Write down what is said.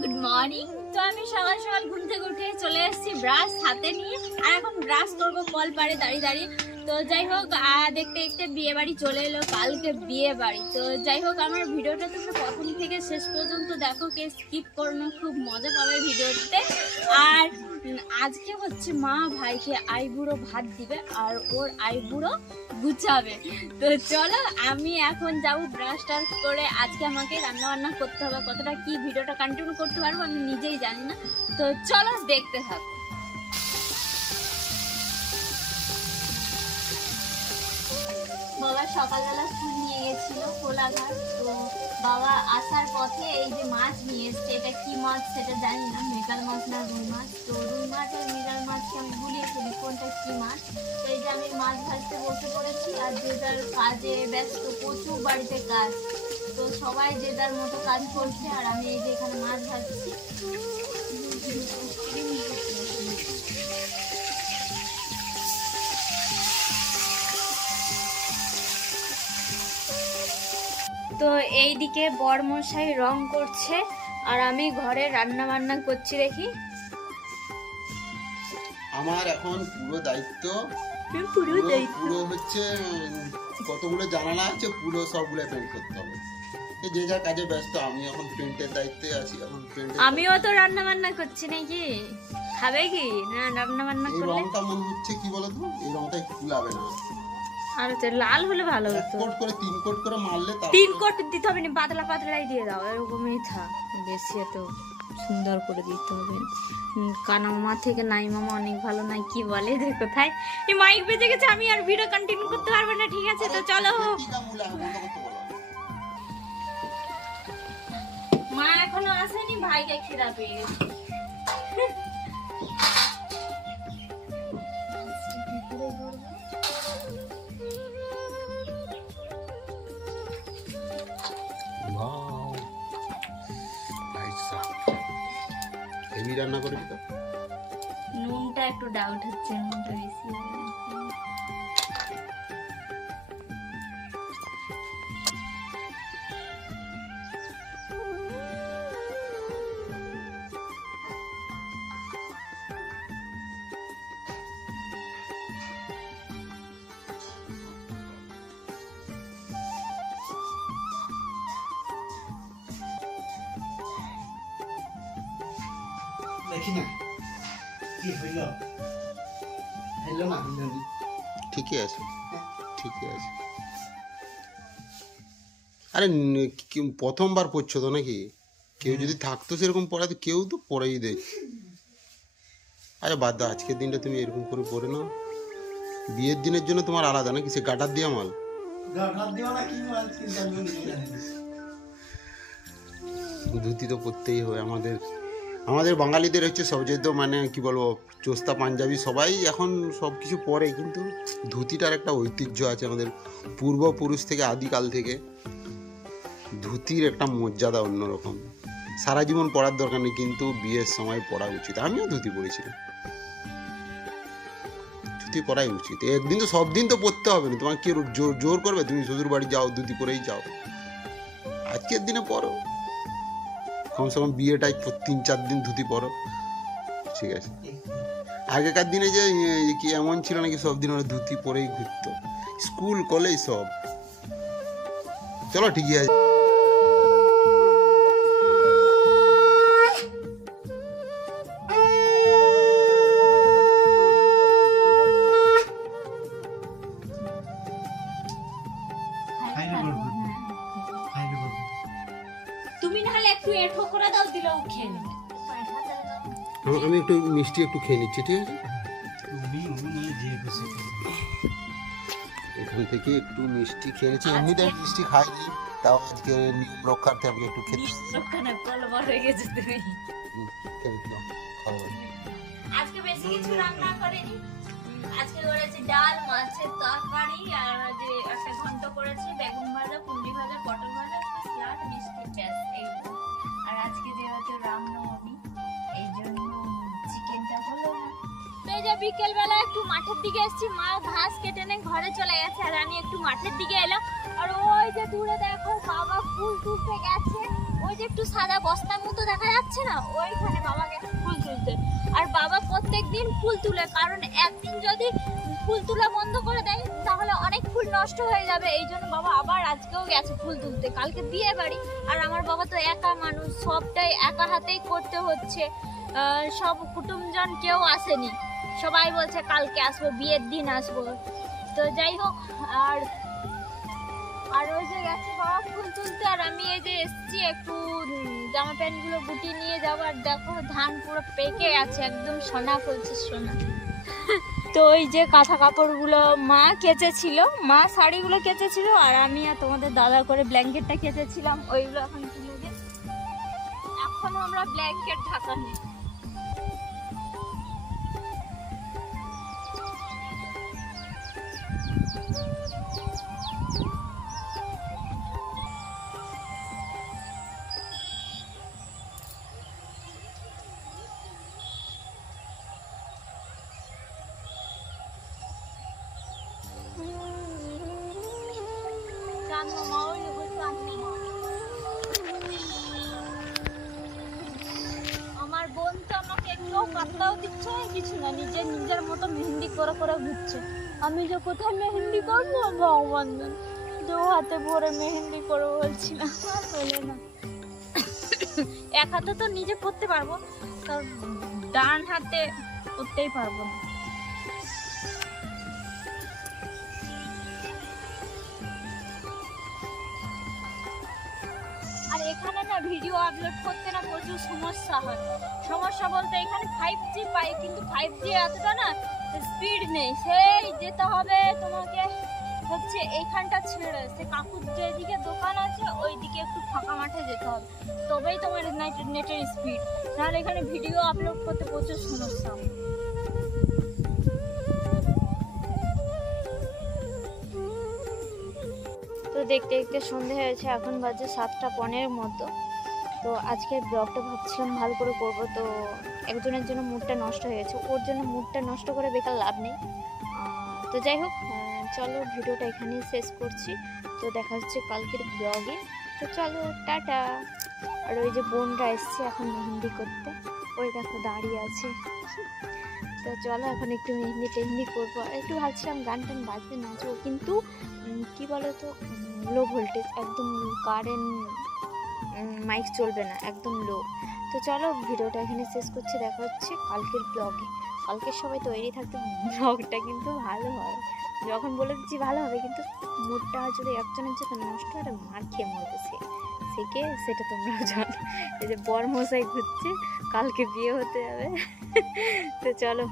Good morning. তো আমি সকাল সকাল ঘুম থেকে উঠে চলে এসেছি ব্রাশ হাতে নিয়ে, আর এখন ব্রাশ করবো কল পারে দাঁড়িয়ে দাঁড়িয়ে। তো যাই হোক, দেখতে দেখতে বিয়ে বাড়ি চলে এলো, কালকে বিয়ে বাড়ি। তো যাই হোক, আমার ভিডিওটা তোমরা প্রথম থেকে শেষ পর্যন্ত দেখো, কে স্কিপ করো না, খুব মজা পাবে ভিডিওতে। আর আজকে হচ্ছে মা ভাইকে আইবুড়ো ভাত দিবে আর ওর আইবুড়ো গুছাবে। তো চলো, আমি এখন যাবো ব্রাশ টাশ করে। আজকে আমাকে রান্না বান্না করতে হবে, কতটা কি ভিডিওটা কন্টিনিউ করতে পারবো আমি নিজেই জানি না। তো চলো দেখতে থাকো। বাবা সকালবেলা ফুল নিয়ে গেছিল কোলাঘাট। তো বাবা আসার পথে এই যে মাছ নিয়ে এসছে, এটা কি মাছ সেটা জানি না, মৃগেল মাছ না রুই মাছ। তো রুই মাছ আর মৃগেল মাছকে আমি গুলিয়ে ফেলি কোনটা কি মাছ। তো এই যে আমি মাছ ভাজতে বসে পড়েছি, আর যে যার কাজে ব্যস্ত, প্রচুর বাড়িতে কাজ। তো সবাই যে যার মতো কাজ করছে, আর আমি এই যে এখানে মাছ ভাজছি। তো এইদিকে বরমশাই রং করছে, আর আমি ঘরে রান্না বান্না করছি। দেখি, আমার এখন পুরো দায়িত্ব, পুরো হচ্ছে কতগুলো জানালা আছে, পুরো সবগুলো পেন্ট করতে হবে। যে যা কাজে ব্যস্ত, আমি এখন পেন্টের দায়িত্বে আছি। এখন পেন্ট আমিও তো রান্না বান্না করছি। নাকি খাবে কি না রান্না বান্না এই করলে? রংটা মনে হচ্ছে কি বলতো, এই রংটা ফুলাবে না, আর তো লাল হলে ভালো হতো। কোট করে 3 কোট করে মারলে তারপর 3 কোট দিতে হবে না, পাতলা পাতলাই দিয়ে দাও, এরকমই থাক। বেশি এত সুন্দর করে দিতে হবে। কানা মামা থেকে নাই মামা অনেক ভালো, নাই কি বলে যে কোথায় এই মাইক বেজে গেছে, আমি আর ভিডিও কন্টিনিউ করতে পারবো না। ঠিক আছে, তো চলো। মা এখনো আসেনি, ভাইকে খিদা পেয়ে গেছে। হেভি রান্না করেছি তো। নুনটা একটু ডাউট হচ্ছে, নুনটা বেশি হবে নাকি। দেখি না কি হইল, হইল না হইল না, ঠিকই আছে, ঠিকই আছে। আরে প্রথমবার পড়ছো তো নাকি? কেউ যদি থাকতো সেরকম পড়াতে, কেউ তো পড়াই দেয়। আরে বাদ দাও, আজকের দিনটা তুমি এরকম করে পড়ে নাও। বিয়ের দিনের জন্য তোমার আলাদা নাকি? সে গাটার দিয়া মাল, গাঠার দিও না কি মাল, চিন্তা আমি জানি না। ধুতি তো পরতেই হয় আমাদের। আমাদের বাঙালিদের হচ্ছে সবচেয়ে তো মানে কি বলবো, চোস্তা পাঞ্জাবি সবাই এখন সব কিছু পরে, কিন্তু ধুতিটার একটা ঐতিহ্য আছে আমাদের পূর্বপুরুষ থেকে, আদিকাল থেকে। ধুতির একটা মর্যাদা অন্যরকম। সারা জীবন পরার দরকার নেই, কিন্তু বিয়ের সময় পরা উচিত। আমিও ধুতি পরেছিলাম, ধুতি পরাই উচিত। একদিন তো, সব দিন তো পরতে হবে না, তোমাকে কি জোর করবে? তুমি শ্বশুর বাড়ি যাও, ধুতি পরেই যাও। আজকের দিনে পরো, কমসে কম বিয়েটাই 3-4 দিন ধুতি পরো, ঠিক আছে। আগেকার দিনে যে কি এমন ছিল নাকি সব দিন ওরা ধুতি পরেই ঘুরতো, স্কুল কলেজ সব। চলো ঠিকই আছে। তুমি না হলে একটু এঠো করে দাও, দিলেও খেয়ে নেবে। আমি একটু মিষ্টি একটু খেয়ে নিচ্ছি, ঠিক আছে। এখান থেকে একটু মিষ্টি খেয়ে নিচ্ছি, এমনিতে মিষ্টি খাইনি, তাও আজকে নিয়ম রক্ষার্থে আমি একটু খেতে আজকে বেশি কিছু রান্না করিনি। আজকে করেছি ডাল, মাছের তরকারি, আর যে একটা ঘন্ট করেছি, বেগুন ভাজা, কুন্ডি ভাজা, পটল ভাজা, স্যালাড, মিষ্টি, ব্যাস এইগুলো। আর আজকে যেহেতু রামনবমী, এই জন্য চিকেনটা হলো না। তো এই যে বিকেল বেলা একটু মাঠের দিকে এসেছি, মা ঘাস কেটে নিয়ে ঘরে চলে গেছে, আর আমি একটু মাঠের দিকে এলাম। আর ওই যে দূরে দেখো বাবা ফুল তুলতে গেছে। ওই যে একটু সাদা বস্তার মতো দেখা যাচ্ছে না, ওইখানে বাবাকে ফুল তুলতে। আর বাবা প্রত্যেকদিন ফুল তুলে, কারণ একদিন যদি ফুল তোলা বন্ধ করে দেয় তাহলে অনেক ফুল নষ্ট হয়ে যাবে। এই জন্য বাবা আবার আজকেও গেছে ফুল তুলতে। কালকে বিয়ে বাড়ি, আর আমার বাবা তো একা মানুষ, সবটাই একা হাতেই করতে হচ্ছে। সব কুটুমজন কেউ আসেনি, সবাই বলছে কালকে আসবো, বিয়ের দিন আসবো। তো যাই হোক, আর ওই যে গেছে বাবা ফুল তুলতে, আর আমি এই যে এসছি একটু জামা প্যান্ট গুলো গুটি নিয়ে যাবো। আর দেখো ধান পুরো পেকে আছে, একদম সোনা ফলছে সোনা। তো ওই যে কাঁথা কাপড়গুলো মা কেচেছিল, মা শাড়িগুলো কেচেছিল, আর আমি আর তোমাদের দাদা করে ব্ল্যাঙ্কেটটা কেচেছিলাম, ওইগুলো এখন তুলে দিই। এখনো আমরা ব্ল্যাঙ্কেট ঢাকা নেই। আমার বোন তো আমাকে একটু পাত্তাও দিচ্ছে না, কিছু না, নিজের মতো মেহেন্দি করে করে ঘুরছে। আমি যে কোথায় মেহেন্দি করবো ভগবান, দু হাতে ভরে মেহেন্দি করে বলছি না, বলে না। এক হাতে তো নিজে করতে পারবো, তার ডান হাতে করতেই পারবো না। আর এখানে না ভিডিও আপলোড করতে না প্রচুর সমস্যা হয়। সমস্যা বলতে এখানে 5G পাই, কিন্তু 5G এতটা না স্পিড নেই। সেই যেতে হবে তোমাকে হচ্ছে এইখানটা ছেড়ে, সে কাকুর যেদিকে দোকান আছে ওইদিকে একটু ফাঁকা মাঠে যেতে হবে, তবেই তোমার নেটের স্পিড। নাহলে এখানে ভিডিও আপলোড করতে প্রচুর সমস্যা হয়। তো দেখতে দেখতে সন্ধে হয়েছে, এখন বাজে 7:15 মতো। তো আজকের ব্লগটা ভাবছিলাম ভালো করে করবো, তো একজনের জন্য মুডটা নষ্ট হয়েছে, ওর জন্য মুডটা নষ্ট করে বেকার লাভ নেই। তো যাই হোক, চলো ভিডিওটা এখানেই শেষ করছি। তো দেখা হচ্ছে কালকের ব্লগে। তো চলো টাটা। আর ওই যে বোনরা এসছে এখন মেহেন্দি করতে, ওই দেখো দাঁড়িয়ে আছে। তো চলো এখন একটু মেহেন্দি টেহেন্দি করবো। একটু ভাবছিলাম গান টান বাজবে, নাচবো, কিন্তু কি বলো তো, লো ভোল্টেজ, একদম কারেন্ট মাইক চলবে না, একদম লো। তো চলো ভিডিওটা এখানে শেষ করছি, দেখা হচ্ছে কালকের ব্লগে। কালকের সবাই তৈরি থাকতে, ব্লগটা কিন্তু ভালো হয়। যখন বলে দিচ্ছি ভালো হবে, কিন্তু মুডটা যদি একজনের যেটা নষ্ট হয় মার খেয়ে মরবে সে কে সেটা তোমরাও জানো। এই যে বর মশাই ঘুরছে, কালকে বিয়ে হতে যাবে। তো চলো